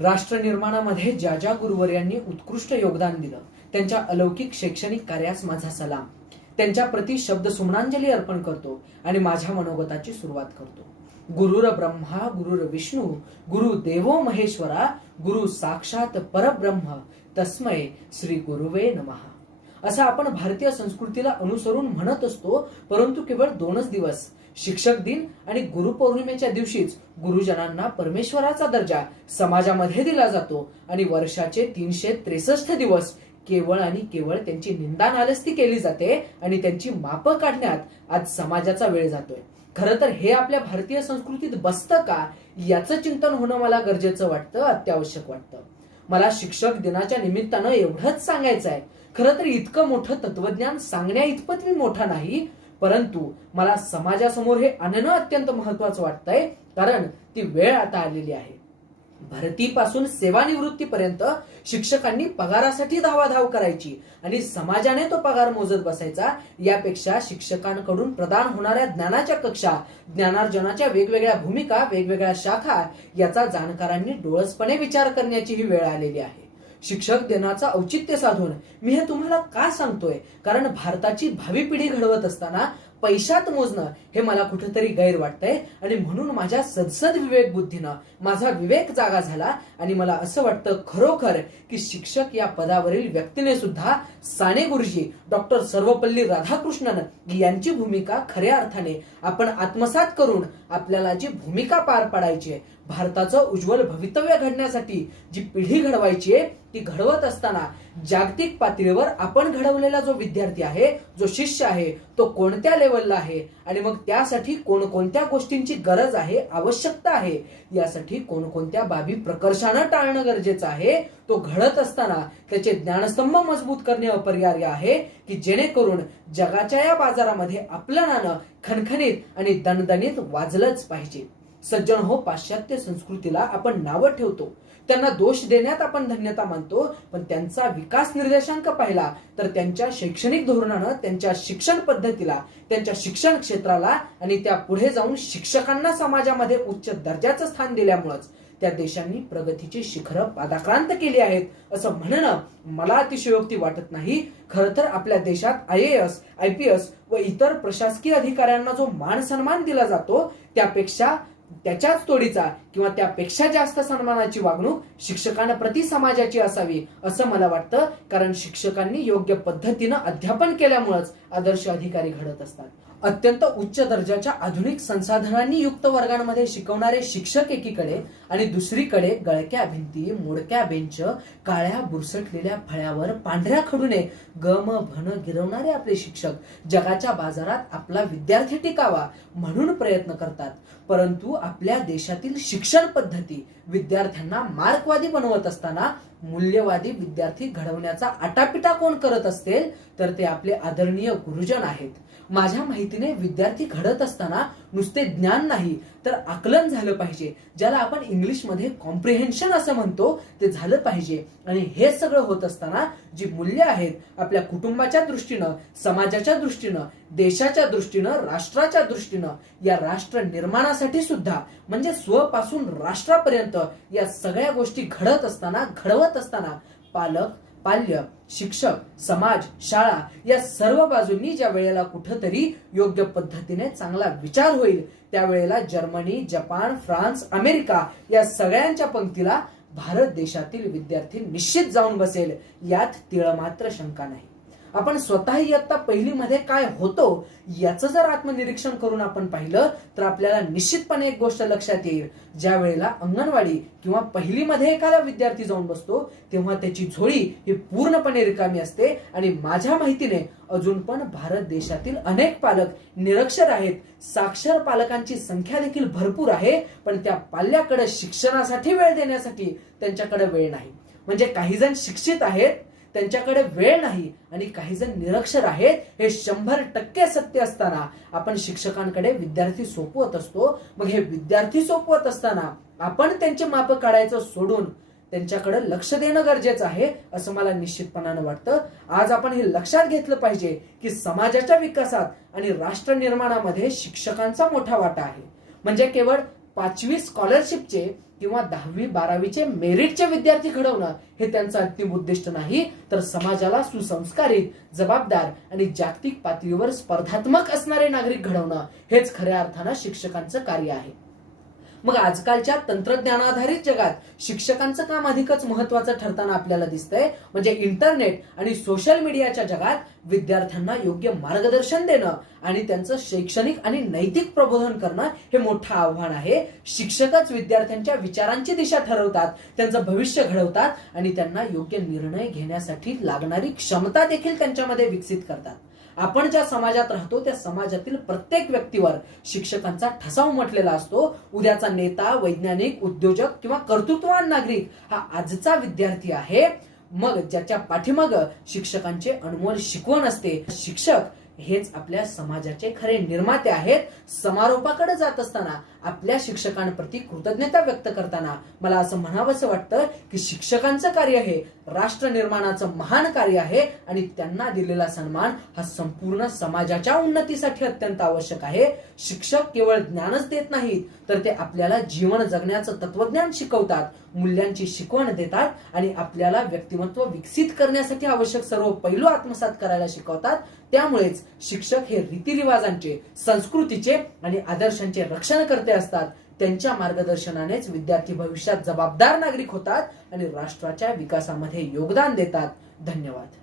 राष्ट्र निर्माणामध्ये ज्या ज्या गुरुवर्यांनी उत्कृष्ट योगदान दिलं त्यांच्या अलौकिक शैक्षणिक कार्यास माझा सलाम. त्यांच्या प्रती शब्द सुमनांजली अर्पण करतो आणि माझ्या मनोगताची सुरुवात करतो. गुरुर ब्रह्मा गुरुर विष्णू गुरु देवो महेश्वरा गुरु साक्षात परब्रह्म तस्मय श्री गुरुवे नमहा असं आपण भारतीय संस्कृतीला अनुसरून म्हणत असतो परंतु केवळ दोनच दिवस. शिक्षक दिन आणि गुरुपौर्णिमेच्या दिवशीच गुरुजनांना परमेश्वराचा दर्जा समाजामध्ये दिला जातो आणि वर्षाचे तीनशे त्रेसष्ट दिवस केवळ आणि केवळ त्यांची निंदा नालस्ती केली जाते आणि त्यांची मापं काढण्यात आज समाजाचा वेळ जातोय. खरं तर हे आपल्या भारतीय संस्कृतीत बसतं का? याचं चिंतन होणं मला गरजेचं वाटतं अत्यावश्यक वाटतं. मला शिक्षक दिनाच्या निमित्तानं एवढंच सांगायचं आहे खरं तर इतकं मोठं तत्वज्ञान सांगण्या इतपत मी मोठा नाही परंतु मला समाजासमोर हे आणणं अत्यंत महत्वाचं वाटतंय कारण ती वेळ आता आलेली आहे. भरतीपासून सेवानिवृत्तीपर्यंत शिक्षकांनी पगारासाठी धावाधाव करायची आणि समाजाने तो पगार मोजत बसायचा यापेक्षा शिक्षकांकडून प्रदान होणाऱ्या ज्ञानाच्या कक्षा ज्ञानार्जनाच्या वेगवेगळ्या भूमिका वेगवेगळ्या शाखा याचा जाणकारांनी डोळसपणे विचार करण्याची ही वेळ आलेली आहे. शिक्षक देण्याचा औचित्य साधून मी हे तुम्हाला का सांगतोय? कारण भारताची भावी पिढी घडवत असताना पैशात मोजणं हे मला कुठेतरी गैर वाटतंय. आणि म्हणून माझ्या सदसद विवेक बुद्धीनं माझा विवेक जागा झाला. आणि मला असं वाटतं खरोखर की शिक्षक या पदावरील व्यक्तीने सुद्धा साने गुरुजी डॉक्टर सर्वपल्ली राधाकृष्णन यांची भूमिका खऱ्या अर्थाने आपण आत्मसात करून आपल्याला जी भूमिका पार पाडायची आहे भारताचं उज्ज्वल भवितव्य घडण्यासाठी जी पिढी घडवायची आहे ती घडवत असताना जागतिक पातळीवर आपण घडवलेला जो विद्यार्थी आहे जो शिष्य आहे तो कोणत्या लेवलला आहे आणि मग त्यासाठी कोणकोणत्या गोष्टींची गरज आहे आवश्यकता आहे यासाठी कोणकोणत्या बाबी प्रकर्षानं टाळणं गरजेचं आहे तो घडत असताना त्याचे ज्ञानस्तंभ मजबूत करणे अपरिहार्य आहे की जेणेकरून जगाच्या या बाजारामध्ये आपलं नाणं खणखणीत आणि दणदणीत वाजलंच पाहिजे. सज्जन हो पाश्चात्य संस्कृतीला आपण नावं ठेवतो. त्यांना दोष देण्यात आपण धन्यता मानतो पण त्यांचा विकास निर्देशांक पाहिला तर त्यांच्या शैक्षणिक धोरणानं त्यांच्या शिक्षण पद्धतीला त्यांच्या शिक्षण क्षेत्राला आणि त्या पुढे जाऊन शिक्षकांना समाजामध्ये उच्च दर्जाचं स्थान दिल्यामुळंच त्या देशांनी प्रगतीची शिखरं पादाक्रांत केली आहेत असं म्हणणं मला अतिशयोक्ती वाटत नाही. खर तर आपल्या देशात I S I P S व इतर प्रशासकीय अधिकाऱ्यांना जो मान सन्मान दिला जातो त्यापेक्षा त्याच्याच तोडीचा किंवा त्यापेक्षा जास्त सन्मानाची वागणूक शिक्षकांप्रती समाजाची असावी असं मला वाटतं. कारण शिक्षकांनी योग्य पद्धतीनं अध्यापन केल्यामुळेच आदर्श अधिकारी घडत असतात. अत्यंत उच्च दर्जाच्या आधुनिक संसाधनांनी युक्त वर्गांमध्ये शिकवणारे शिक्षक एकीकडे आणि दुसरीकडे गळक्या भिंती मोडक्या बेंच काळ्या बुरसटलेल्या फळ्यावर पांढऱ्या खडूने गम भन गिरवणारे आपले शिक्षक जगाच्या बाजारात आपला विद्यार्थी टिकावा म्हणून प्रयत्न करतात. परंतु आपल्या देशातील शिक्षण पद्धती विद्यार्थ्यांना मार्कवादी बनवत असताना मूल्यवादी विद्यार्थी घडवण्याचा आटापिटा कोण करत असतील तर ते आपले आदरणीय गुरुजन आहेत. माझ्या माहितीने विद्यार्थी घडत असताना नुसते ज्ञान नाही तर आकलन झालं पाहिजे. ज्याला आपण इंग्लिशमध्ये कॉम्प्रिहेन्शन असं म्हणतो ते झालं पाहिजे. आणि हे सगळं होत असताना जी मूल्य आहेत आपल्या कुटुंबाच्या दृष्टीनं समाजाच्या दृष्टीनं देशाच्या दृष्टीनं राष्ट्राच्या दृष्टीनं या राष्ट्र निर्माणासाठी सुद्धा म्हणजे स्वपासून राष्ट्रापर्यंत या सगळ्या गोष्टी घडत असताना घडवत असताना पालक पाल्य शिक्षक समाज शाळा या सर्व बाजूंनी ज्या वेळेला कुठंतरी योग्य पद्धतीने चांगला विचार होईल त्यावेळेला जर्मनी जपान फ्रान्स अमेरिका या सगळ्यांच्या पंक्तीला भारत देशातील विद्यार्थी निश्चित जाऊन बसेल. यात तिळ मात्र शंका नाही. आपण स्वतः इयत्ता पहिलीमध्ये काय होतो याचं जर आत्मनिरीक्षण करून आपण पाहिलं तर आपल्याला निश्चितपणे एक गोष्ट लक्षात येईल. ज्या वेळेला अंगणवाडी किंवा पहिलीमध्ये एखादा विद्यार्थी जाऊन बसतो तेव्हा त्याची झोळी ही पूर्णपणे रिकामी असते आणि माझ्या माहितीने अजून पण भारत देशातील अनेक पालक निरक्षर आहेत. साक्षर पालकांची संख्या देखील भरपूर आहे पण त्या पाल्याकडे शिक्षणासाठी वेळ देण्यासाठी त्यांच्याकडे वेळ नाही. म्हणजे काही जण शिक्षित आहेत त्यांच्याकडे वेळ नाही आणि काही जण निरक्षर आहेत हे शंभर टक्के सत्य असताना. आपण शिक्षकांकडे विद्यार्थी सोपवत असतो. मग हे विद्यार्थी सोपवत असताना आपण त्यांचे माप काढायचं सोडून त्यांच्याकडे लक्ष देणं गरजेचं आहे असं मला निश्चितपणानं वाटतं. आज आपण हे लक्षात घेतलं पाहिजे की समाजाच्या विकासात आणि राष्ट्र निर्माणामध्ये शिक्षकांचा मोठा वाटा आहे. म्हणजे केवळ पाचवी स्कॉलरशिपचे किंवा दहावी बारावीचे मेरिटचे विद्यार्थी घडवणं हे त्यांचं अंतिम उद्दिष्ट नाही तर समाजाला सुसंस्कारित जबाबदार आणि जागतिक पातळीवर स्पर्धात्मक असणारे नागरिक घडवणं हेच खऱ्या अर्थानं शिक्षकांचं कार्य आहे. मग आजकालच्या तंत्रज्ञानाधारित जगात शिक्षकांचं काम अधिकच महत्वाचं ठरताना आपल्याला दिसतंय. म्हणजे इंटरनेट आणि सोशल मीडियाच्या जगात विद्यार्थ्यांना योग्य मार्गदर्शन देणं आणि त्यांचं शैक्षणिक आणि नैतिक प्रबोधन करणं हे मोठं आव्हान आहे. शिक्षकच विद्यार्थ्यांच्या विचारांची दिशा ठरवतात त्यांचं भविष्य घडवतात आणि त्यांना योग्य निर्णय घेण्यासाठी लागणारी क्षमता देखील त्यांच्यामध्ये विकसित करतात. आपण ज्या समाजात राहतो त्या समाजातील प्रत्येक व्यक्तीवर शिक्षकांचा ठसा उमटलेला असतो. उद्याचा नेता वैज्ञानिक उद्योजक किंवा कर्तृत्ववान नागरिक हा आजचा विद्यार्थी आहे. मग ज्याच्या पाठीमाग शिक्षकांचे अनमोल शिकवण असते. शिक्षक हेच आपल्या समाजाचे खरे निर्माते आहेत. समारोपाकडे जात असताना आपल्या शिक्षकांप्रती कृतज्ञता व्यक्त करताना मला असं म्हणावंसं वाटतं की शिक्षकांचं कार्य हे राष्ट्र निर्माणाचं महान कार्य आहे आणि त्यांना दिलेला सन्मान हा संपूर्ण समाजाच्या उन्नतीसाठी अत्यंत आवश्यक आहे. शिक्षक केवळ ज्ञानच देत नाहीत तर ते आपल्याला जीवन जगण्याचं तत्वज्ञान शिकवतात मूल्यांची शिकवण देतात आणि आपल्याला व्यक्तिमत्व विकसित करण्यासाठी आवश्यक सर्व पैलू आत्मसात करायला शिकवतात. त्यामुळेच शिक्षक हे रीतिरिवाजांचे संस्कृतीचे आणि आदर्शांचे रक्षण करते असतात त्यांच्या मार्गदर्शनानेच विद्यार्थी भविष्यात जबाबदार नागरिक होतात आणि राष्ट्राच्या विकासामध्ये योगदान देतात. धन्यवाद.